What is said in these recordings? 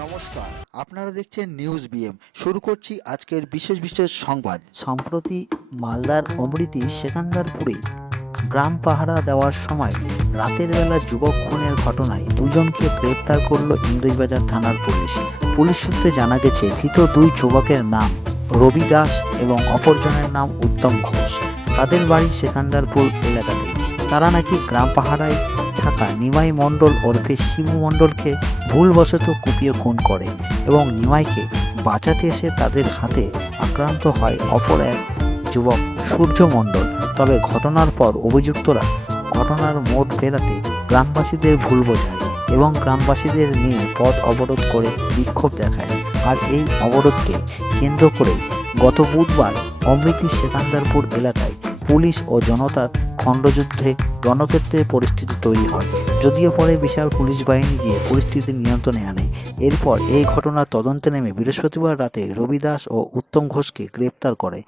নমস্কার, আপনারা দেখছেন নিউজ বিএম। শুরু করছি আজকের বিশেষ সংবাদ। সম্প্রতি মালদার অমৃতি সেকান্দারপুরে গ্রাম পাহারা দেওয়ার সময় রাতের বেলা যুবক খুনের ঘটনায় দুজনকে গ্রেপ্তার করল ইংরেজবাজার থানার পুলিশ। পুলিশ সূত্রে জানা গেছে, ধৃত দুই যুবকের নাম রবি দাস এবং অপরজনের নাম উত্তম ঘোষ। তাদের বাড়ি সেকান্দারপুর এলাকাতে। তারা নাকি গ্রাম পাহারায় থাকা নিমাই মণ্ডল ওরফে শিবু মণ্ডলকে ভুলবশত কুপিয়ে খুন করে এবং নিমাইকে বাঁচাতে এসে তাদের হাতে আক্রান্ত হয় অপর এক যুবক সূর্য মণ্ডল। তবে ঘটনার পর অভিযুক্তরা ঘটনার মোড় ফেরাতে গ্রামবাসীদের ভুল বোঝায় এবং গ্রামবাসীদের নিয়ে পথ অবরোধ করে বিক্ষোভ দেখায়। আর এই অবরোধকে কেন্দ্র করে গত বুধবার অমৃতি সেকান্দারপুর এলাকায় পুলিশ ও জনতার খণ্ডযুদ্ধে রণক্ষেত্রের পরিস্থিতি তৈরি হয়। যদিও পরে বিশাল পুলিশ বাহিনী গিয়ে পরিস্থিতি নিয়ন্ত্রণে আনে। এরপর এই ঘটনার তদন্তে নেমে বৃহস্পতিবার রাতে রবি দাস ও উত্তম ঘোষকে গ্রেপ্তার করে।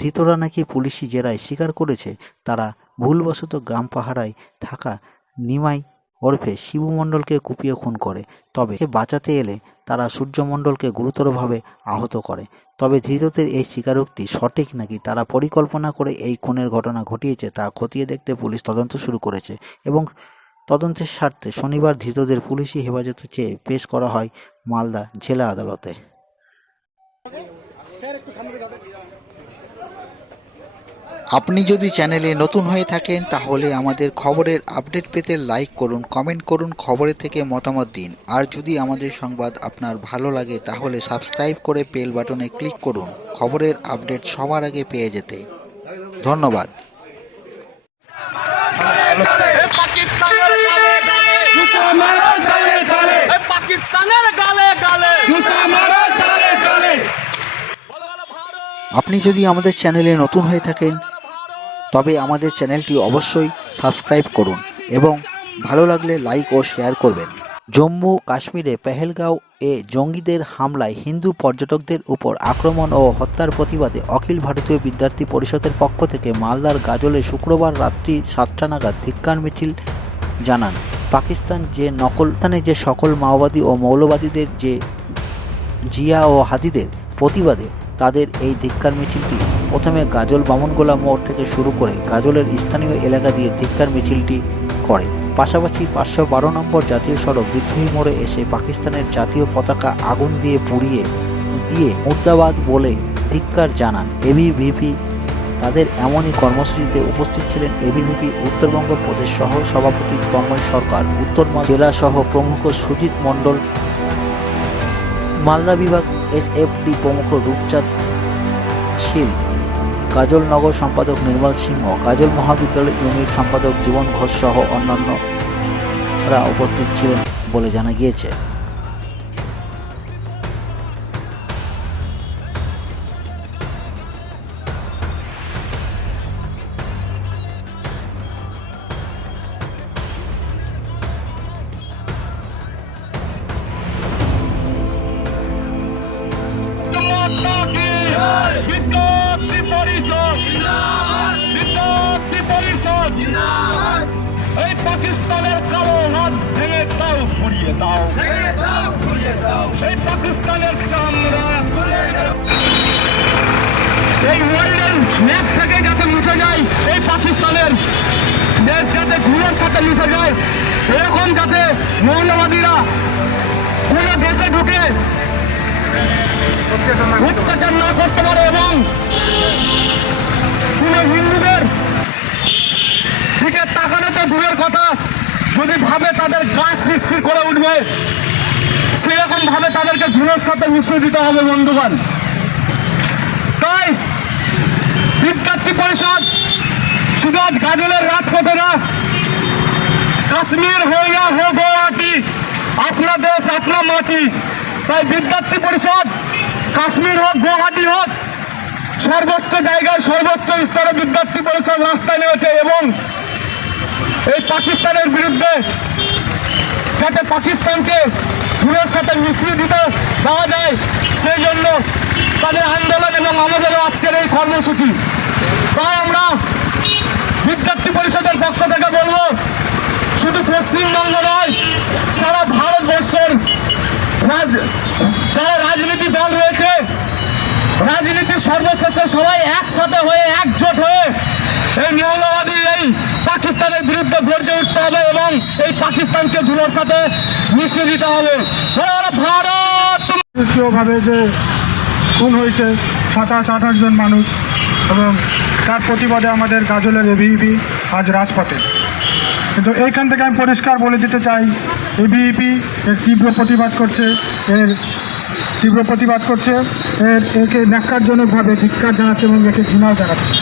ধৃতরা নাকি পুলিশি জেরায় স্বীকার করেছে তারা ভুলবশত গ্রাম পাহারায় থাকা নিমাই ওরফে শিবু মণ্ডলকে কুপিয়ে খুন করে। তবে বাঁচাতে এলে তারা সূর্য মণ্ডলকে গুরুতরভাবে আহত করে। তবে ধৃতদের এই স্বীকারোক্তি সঠিক নাকি তারা পরিকল্পনা করে এই খুনের ঘটনা ঘটিয়েছে তা খতিয়ে দেখতে পুলিশ তদন্ত শুরু করেছে এবং তদন্তের স্বার্থে শনিবার ধৃতদের পুলিশি হেফাজতে চেয়ে পেশ করা হয় মালদা জেলা আদালতে। আপনি যদি চ্যানেলে নতুন হয়ে থাকেন তাহলে আমাদের খবরের আপডেট পেতে লাইক করুন, কমেন্ট করুন, খবরের থেকে মতামত দিন। আর যদি আমাদের সংবাদ আপনার ভালো লাগে তাহলে সাবস্ক্রাইব করে বেল বাটনে ক্লিক করুন খবরের আপডেট সবার আগে পেয়ে যেতে। ধন্যবাদ। আপনি যদি আমাদের চ্যানেলে নতুন হয়ে থাকেন তবে আমাদের চ্যানেলটি অবশ্যই সাবস্ক্রাইব করুন এবং ভালো লাগলে লাইক ও শেয়ার করবেন। জম্মু কাশ্মীরে পেহেলগাঁও এ জঙ্গিদের হামলায় হিন্দু পর্যটকদের উপর আক্রমণ ও হত্যার প্রতিবাদে অখিল ভারতীয় বিদ্যার্থী পরিষদের পক্ষ থেকে মালদার গাজলে শুক্রবার রাত্রি 7টা নাগাদ ধিক্কার মিছিল জানান। পাকিস্তানে যে সকল মাওবাদী ও মৌলবাদীদের যে জিয়া ও হাদিদের প্রতিবাদে তাদের এই ধিক্কার মিছিলটি প্রথমে গাজল বামনগোলা মোড় থেকে শুরু করে গাজলের স্থানীয় এলাকা দিয়ে ধিক্কার মিছিলটি করে। পাশাপাশি 512 নম্বর জাতীয় সড়ক বিদ্রোহী মোড়ে এসে পাকিস্তানের জাতীয় পতাকা আগুন দিয়ে পুড়িয়ে দিয়ে মুর্দাবাদ বলে ধিক্কার জানান এবিভিপি। তাদের এমনই কর্মসূচিতে উপস্থিত ছিলেন এবিভিপি উত্তরবঙ্গ প্রদেশ সহ সভাপতি তন্ময় সরকার, উত্তর জেলা সহ প্রমুখ সুজিত মণ্ডল, মালদা বিভাগ এসএফডি প্রমুখ রূপচাঁদ শীল, গাজল নগর সম্পাদক নির্মল সিংহ, গাজল মহাবিদ্যালয় ইউনিট সম্পাদক জীবন ঘোষ সহ অন্যান্যরা উপস্থিত ছিলেন বলে জানা গিয়েছে। এই পাকিস্তানের কালো হাত ভেঙে দাও, ঘুরিয়ে দাও, এই পাকিস্তানের চামড়া এই ওয়ার্ল্ডের ম্যাপ থেকে যাতে মুছে যায়, এই পাকিস্তানের দেশ যাতে ধুলোর সাথে মিশে যায়, এরকম যাতে মৌলবাদীরা কোনো দেশে ঢুকে অত্যাচার না করতে পারে এবং কোন হিন্দুদের দিকে তাকানো তো দূরের কথা, যদি ভাবে তাদের গাছ সৃষ্টি করে উঠবে সেরকম ভাবে তাদেরকে ধুলোর সাথে মিশিয়ে দিতে হবে বন্ধুগণ। তাই বিদ্যার্থী পরিষদ শুধু আজ গাজলের রাজপথে না, কাশ্মীর হো या हो गुवाहाटी, अपना देश अपना माटी। তাই বিদ্যার্থী পরিষদ কাশ্মীর হোক গুয়াহাটি হোক সর্বোচ্চ জায়গায় সর্বোচ্চ স্তরে বিদ্যার্থী পরিষদ রাস্তায় নেমেছে এবং এই পাকিস্তানের বিরুদ্ধে যাতে পাকিস্তানকে ধুলোর সাথে মিশিয়ে দিতে দেওয়া যায় সেই জন্য তাদের আন্দোলন এবং আমাদেরও আজকের এই কর্মসূচি। তাই আমরা বিদ্যার্থী পরিষদের পক্ষ থেকে বলবো, শুধু পশ্চিমবঙ্গ নয় সারা ভারতবর্ষের সর্বশেষে সবাই একসাথে হয়ে একজোট হয়ে এই মৌলবাদী এই পাকিস্তানের বিরুদ্ধে গর্জে উঠতে হবে এবং এই পাকিস্তানকে ধুলোর সাথে মিশিয়ে দিতে হবে। ভারত ভাবে যে খুন হয়েছে 27-28 জন মানুষ এবং তার প্রতিবাদে আমাদের গাজলের এবিইপি আজ রাজপথে। কিন্তু এইখান থেকে আমি পরিষ্কার বলে দিতে চাই, এবিইপি এর তীব্র প্রতিবাদ করছে, একে ন্যাক্কারজনকভাবে ধিক্কার জানাচ্ছে এবং একে ঘৃণাও জানাচ্ছে।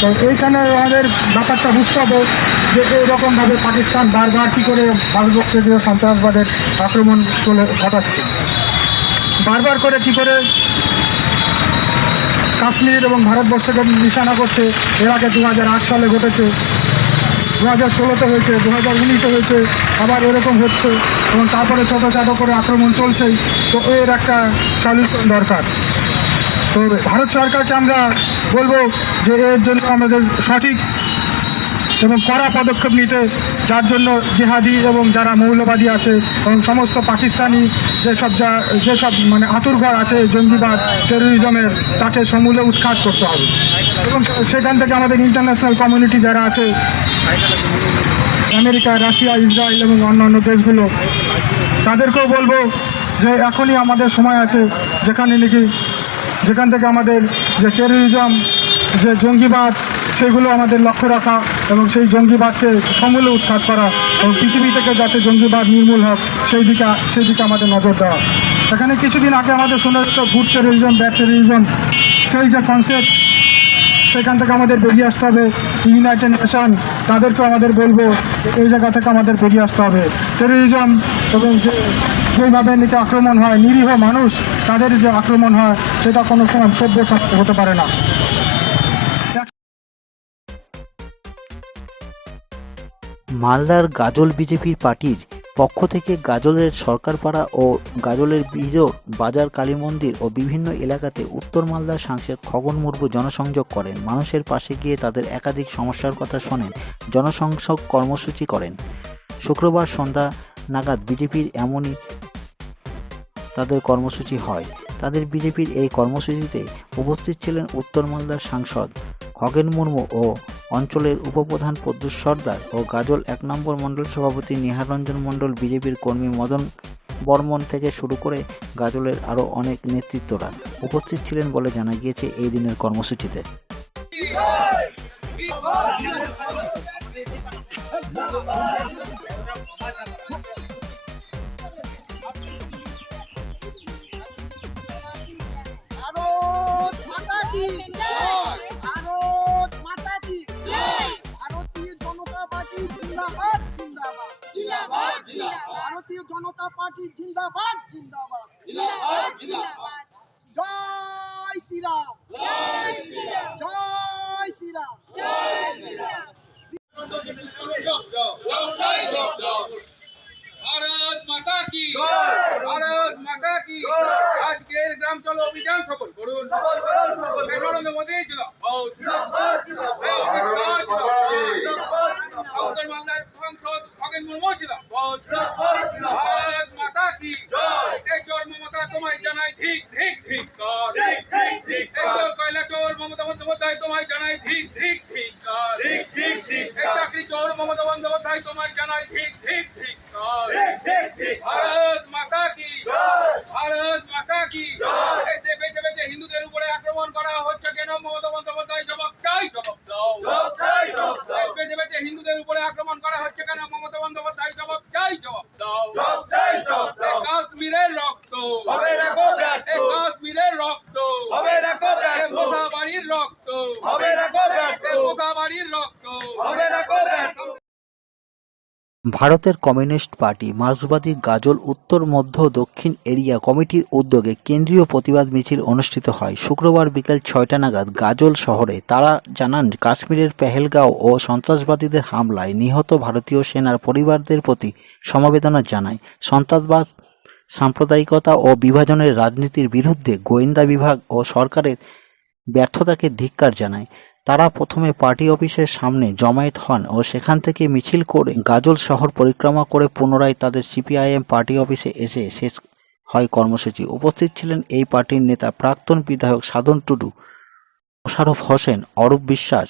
তো এইখানে আমাদের ব্যাপারটা বুঝতে হবে যে এইরকমভাবে পাকিস্তান বারবার কী করে ভারতবর্ষে যে সন্ত্রাসবাদের আক্রমণ ঘটাচ্ছে, বারবার করে কী করে কাশ্মীর এবং ভারতবর্ষকে নিশানা করছে। এর আগে 2008 সালে ঘটেছে, 2016-তে হয়েছে, 2019-এ হয়েছে, আবার এরকম হচ্ছে এবং তারপরে ছোটো করে আক্রমণ চলছেই। তো এর একটা সলিউশন দরকার। তো ভারত সরকারকে আমরা বলবো যে এর জন্য আমাদের সঠিক এবং কড়া পদক্ষেপ নিতে, যার জন্য জিহাদি এবং যারা মৌলবাদী আছে এবং সমস্ত পাকিস্তানি যেসব মানে আঁতুড়ঘর আছে জঙ্গিবাদ টেরোরিজমের, তাকে সমূলে উৎখাত করতে হবে। এবং সেখান থেকে আমাদের ইন্টারন্যাশনাল কমিউনিটি যারা আছে, আমেরিকা, রাশিয়া, ইসরায়েল এবং অন্যান্য দেশগুলো, তাদেরকেও বলবো যে এখনই আমাদের সময় আছে যেখান থেকে আমাদের যে টেরোরিজম, যে জঙ্গিবাদ, সেগুলো আমাদের লক্ষ্য রাখা এবং সেই জঙ্গিবাদকে সমূলে উৎখাত করা এবং পৃথিবী থেকে যাতে জঙ্গিবাদ নির্মূল হোক সেই দিকে আমাদের নজর দেওয়া। এখানে কিছুদিন আগে আমাদের শোনা যেত গুড টেরোরিজম, ব্যাড টেরোরিজম, সেই যে কনসেপ্ট, সেখান থেকে আমাদের বেরিয়ে আসতে হবে। ইউনাইটেড নেশন তাদেরকেও আমাদের বলবো এই জায়গা থেকে আমাদের বেরিয়ে আসতে হবে। টেরোরিজম এবং যেভাবে নাকি আক্রমণ হয় নিরীহ মানুষ, তাদের যে আক্রমণ হয় সেটা কোনো সময় সভ্য সমাজ হতে পারে না। মালদার গাজল বিজেপির পার্টির পক্ষ থেকে গাজলের সরকারপাড়া ও গাজলের বিজোর বাজার কালী মন্দির ও বিভিন্ন এলাকাতে উত্তর মালদার সাংসদ খগন মুর্মু জনসংযোগ করেন। মানুষের পাশে গিয়ে তাদের একাধিক সমস্যার কথা শোনেন, জনসংযোগ কর্মসূচি করেন। শুক্রবার সন্ধ্যা নাগাদ বিজেপির এমনই তাদের কর্মসূচি হয়। তাদের বিজেপির এই কর্মসূচিতে উপস্থিত ছিলেন উত্তর মালদার সাংসদ খগেন মুর্মু ও অঞ্চলের উপপ্রধান প্রদ্যুৎ সর্দার ও গাজল 1 নম্বর মণ্ডল সভাপতি নিহার রঞ্জন মণ্ডল, বিজেপির কর্মী মদন বর্মন থেকে শুরু করে গাজলের আরও অনেক নেতৃত্বরা উপস্থিত ছিলেন বলে জানা গিয়েছে এই দিনের কর্মসূচিতে। ভারতীয় জনতা পার্টি জিন্দাবাদ জিন্দাবাদ জিন্দাবাদ। জয় শ্রীরাম, জয় শ্রীরাম, জয় শ্রীরাম, জয় শ্রীরাম। भारत माता की भारत माता की আজকের গ্রাম চলো অভিযান সফল করুন। নরেন্দ্র মোদী উত্তর মালদার সাংসদ খগেন মুর্মু ভারত মাতা কি। এই চোর মমতা তোমায় জানাই ধিক ধিক ধিক কর। এই চোর কয়লা চোর মমতা বন্দ্যোপাধ্যায় তোমায় জানাই ধিক ধিক ধিক কর। এই চাকরি চোর মমতা বন্দ্যোপাধ্যায় তোমায় জানাই ধিক ধিক ধিক কর। ভারত মাতা কি ভারত মাতা কি। এই বেছে বেছে হিন্দুদের উপরে আক্রমণ করা হচ্ছে কেন মমতা বন্দ্যোপাধ্যায় জবাব চাই, জবাব দাও। বেছে বেছে হিন্দুদের উপরে আক্রমণ করা হচ্ছে কেন মমতা বন্দ্যোপাধ্যায় জবাব চাই, জবাব দাও। কাশ্মীরের রক্ত, কাশ্মীরের রক্ত, বাড়ির রক্ত, বাড়ির রক্ত। ভারতের কমিউনিস্ট পার্টি মার্ক্সবাদী গাজল উত্তর মধ্য দক্ষিণ এরিয়া কমিটির উদ্যোগে কেন্দ্রীয় প্রতিবাদ মিছিল অনুষ্ঠিত হয়। শুক্রবার বিকেল 6টা নাগাদ গাজল শহরে। তারা জানান, কাশ্মীরের পেহেলগাঁও ও সন্ত্রাসবাদীদের হামলায় নিহত ভারতীয় সেনার পরিবারদের প্রতি সমবেদনা জানায়। সন্ত্রাসবাদ, সাম্প্রদায়িকতা ও বিভাজনের রাজনীতির বিরুদ্ধে গোয়েন্দা বিভাগ ও সরকারের ব্যর্থতাকে ধিক্কার জানায়। তারা প্রথমে পার্টি অফিসের সামনে জমায়েত হন ও সেখান থেকে মিছিল করে গাজল শহর পরিক্রমা করে পুনরায় তাদের সিপিআইএম পার্টি অফিসে এসে শেষ হয় কর্মসূচি। উপস্থিত ছিলেন এই পার্টির নেতা প্রাক্তন বিধায়ক সাধন টুডু, মোশাররফ হোসেন, অরূপ বিশ্বাস,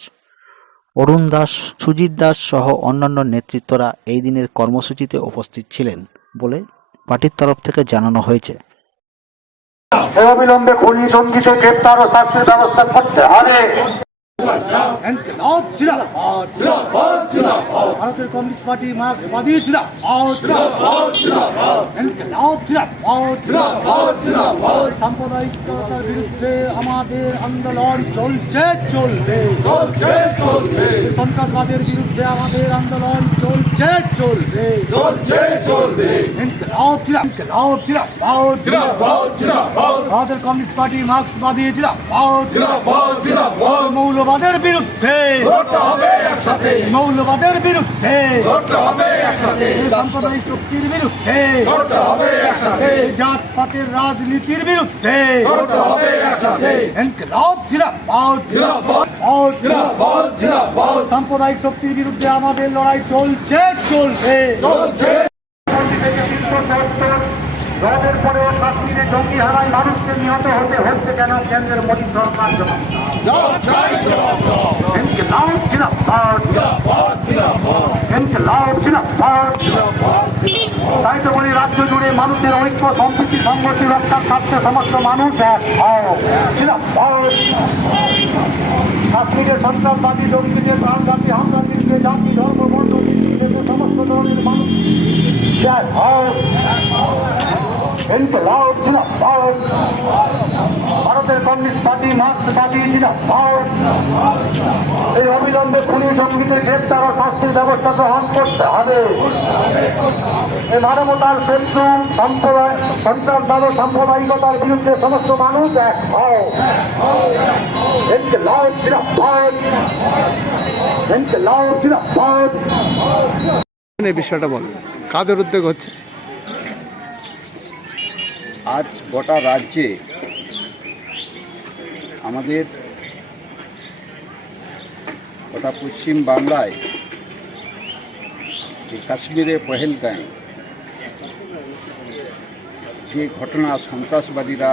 অরুণ দাস, সুজিত দাস সহ অন্যান্য নেতৃত্বরা এই দিনের কর্মসূচিতে উপস্থিত ছিলেন বলে পার্টির তরফ থেকে জানানো হয়েছে। অবিলম্বে খুনি জঙ্গিদের গ্রেপ্তার ও শাস্তির ব্যবস্থা করতে হবে। ভারতের কমিউনিস্ট পার্টি মার্ক্সবাদী সাম্প্রদায়িকতার বিরুদ্ধে আমাদের আন্দোলন চলছে, চলবে, সন্ত্রাসবাদের বিরুদ্ধে আমাদের আন্দোলন চলছে, চলবে। ভারতের কমিউনিস্ট পার্টি মার্ক্সবাদী মৌলবাদের বিরুদ্ধে, মৌলবাদের বিরুদ্ধে, সাম্প্রদায়িক শক্তির বিরুদ্ধে, জাতপাতের রাজনীতির বিরুদ্ধে, সাম্প্রদায়িক শক্তির বিরুদ্ধে আমাদের লড়াই চলছে, চলবে। রদের পরেও কাশ্মীরে জঙ্গি হানায় মানুষকে নিহত হতে হচ্ছে কেন? কেন্দ্রের মোদী সরকার তাই তো বলি, রাজ্য জুড়ে মানুষের ঐক্য, সম্প্রীতি, সংগতি রক্ষার স্বার্থে সমস্ত মানুষ এক হও। কাশ্মীরে সন্ত্রাসবাদী জঙ্গিদের প্রাণঘাতী হামলা দিচ্ছে জাতি, ধর্ম, বর্ণ নির্বিশেষে সমস্ত ধরনের মানুষ এক হও। ভারতের কমিউনিস্ট পার্টি মার্ক্সবাদী এই অবিলম্বে খুনি জঙ্গিদের গ্রেপ্তার ও শাস্তির ব্যবস্থা গ্রহণ করতে হবে। এই মানবতার শত্রু সন্ত্রাসবাদ ও সাম্প্রদায়িকতার বিরুদ্ধে সমস্ত মানুষ এক হও। এই বিষয়টা বলেন, কাদের উদ্যোগ হচ্ছে? আজ গোটা রাজ্যে আমাদের গোটা পশ্চিম বাংলায় যে কাশ্মীরে পহেলগাঁয়ে যে ঘটনা সন্ত্রাসবাদীরা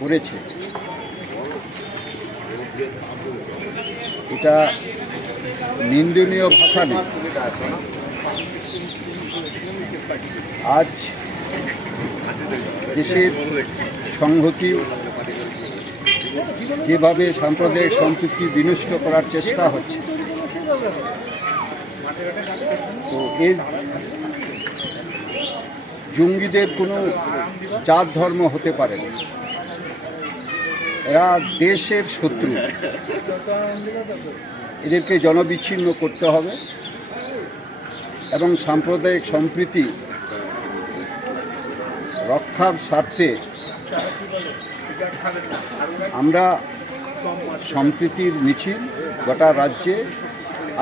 করেছে, এটা নিন্দনীয় ভাষা নেই। আজ দেশের সংহতি যেভাবে সাম্প্রদায়িক সম্প্রীতি বিনষ্ট করার চেষ্টা হচ্ছে, তো এর জঙ্গিদের কোনো জাত ধর্ম হতে পারে না। এরা দেশের শত্রু, এদেরকে জনবিচ্ছিন্ন করতে হবে এবং সাম্প্রদায়িক সম্প্রীতি রক্ষার স্বার্থে আমরা সম্প্রীতির মিছিল গোটা রাজ্যে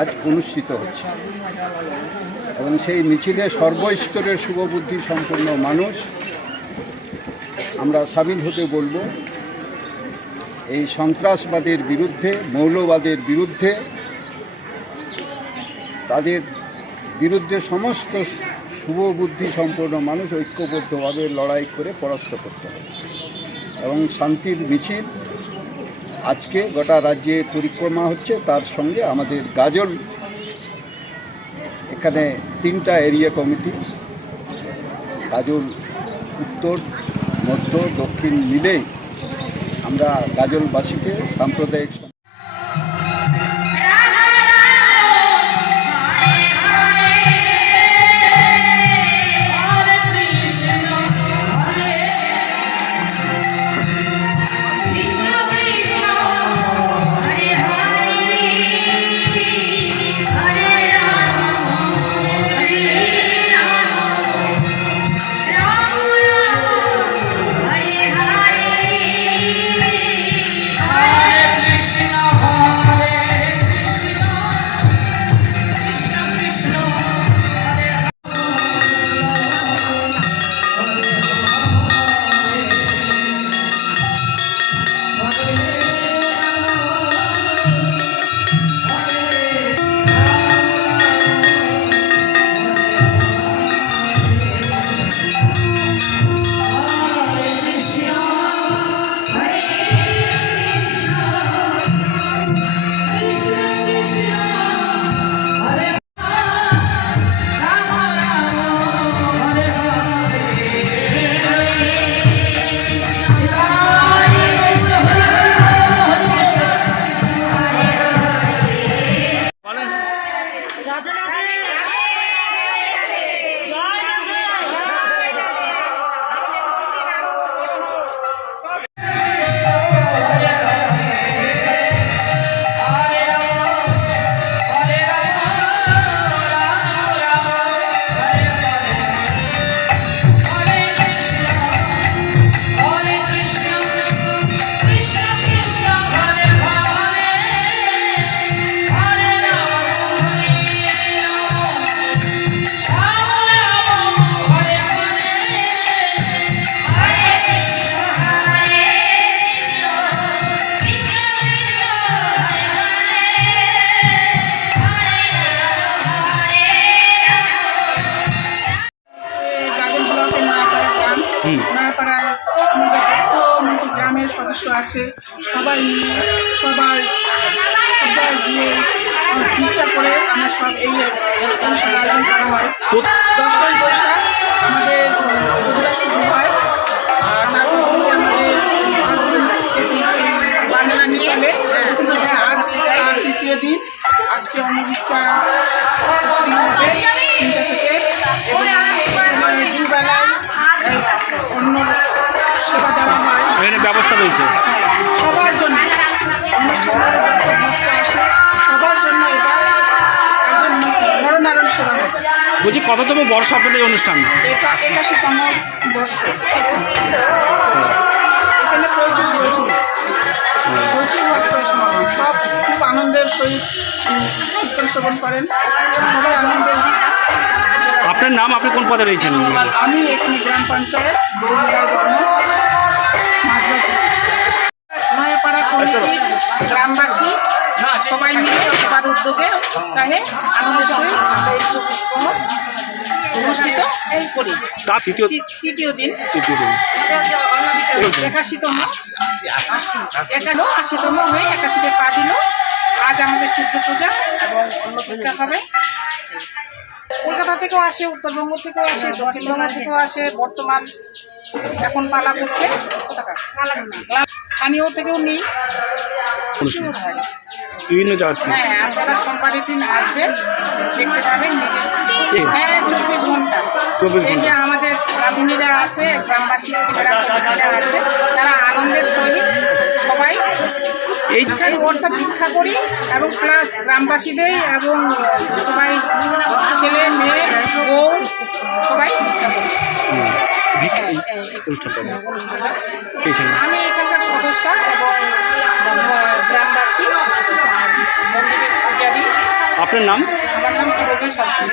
আজ অনুষ্ঠিত হচ্ছে এবং সেই মিছিলে সর্বস্তরের শুভবুদ্ধি সম্পন্ন মানুষ আমরা সামিল হতে বলবো। এই সন্ত্রাসবাদের বিরুদ্ধে, মৌলবাদের বিরুদ্ধে, তাদের বিরুদ্ধে সমস্ত শুভবুদ্ধি সম্পন্ন মানুষ ঐক্যবদ্ধভাবে লড়াই করে পরাস্ত করতে হবে এবং শান্তির মিছিল আজকে গোটা রাজ্যে পরিক্রমা হচ্ছে। তার সঙ্গে আমাদের গাজল, এখানে 3টা এরিয়া কমিটি, গাজল উত্তর, মধ্য, দক্ষিণ মিলেই আমরা গাজলবাসীকে সাম্প্রদায়িক Hare Krishna নয়াপাড়ায় আমাদের যত মানে গ্রামের সদস্য আছে সবাই মিলে সবাই সব জায়গায় গিয়ে ভিড়টা করে আমরা সব এই অনুষ্ঠান আয়োজন করা হয়। 10ই বৈশাখ আমাদের প্রতিটা শুরু হয়, আর তারপর থেকে আমাদের 5 দিন বাংলানি চলে। আজ আর দ্বিতীয় দিন, আজকে অন্নভিক্ষা শুরু হবে 3টা থেকে এবং দুবেলায় অন্য সেবা দেওয়া হয়। এখানে ব্যবস্থা রয়েছে সবার জন্য অনুষ্ঠানের যত ভক্ত আসে সবার জন্য এটা একদম নরনারায়ণ সেবা হবে। বলছি কততম বর্ষ আপনাদের এই অনুষ্ঠান? এটা 81তম বর্ষ। এখানে প্রচুর ভক্ত সমাগম, সব খুব আনন্দের সহিত কীর্তন শ্রবণ করেন, সবাই আনন্দের। আপনার নাম, আপনি কোন পদে রয়েছেন? আমি এখানে গ্রাম পঞ্চায়েত নয়াপাড়া কমিটির গ্রামবাসী সবাই মিলে সবার উদ্যোগে উৎসাহে আনন্দের সহিত আমরা এই 24তম অনুষ্ঠিত করি। তার তৃতীয় তৃতীয় দিন তৃতীয় দিন 81তম 80তম হয়ে 81তে পা দিল। আজ আমাদের সূর্য পূজা এবং অন্নপূজা হবে। কলকাতা থেকেও আসে, উত্তরবঙ্গ থেকেও আসে, দক্ষিণবঙ্গ থেকেও আসে। বর্তমান এখন পালা করছে স্থানীয় থেকেও নেই, অনুষ্ঠান হয়। বিভিন্ন জায়গা থেকে। হ্যাঁ, আপনারা সোমবারের দিন আসবেন, দেখতে পাবেন নিজে। হ্যাঁ, 24 ঘন্টা। 24 এই যে ঘন্টা। আমাদের রাঁধুনিরা আছে, গ্রামবাসী ছেলেরা কমিটিরা আছে, তারা আনন্দের সহিত সবাই এই ওরটা ভিক্ষা করি এবং প্লাস গ্রামবাসীদের এবং সবাই ছেলে মেয়ে বউ সবাই ভিক্ষা করি। অনুষ্ঠানটা আমি এখানকার সদস্য এবং গ্রামবাসী মন্দিরের পূজারী। আপনার নাম? আমার নাম রবি সরকার।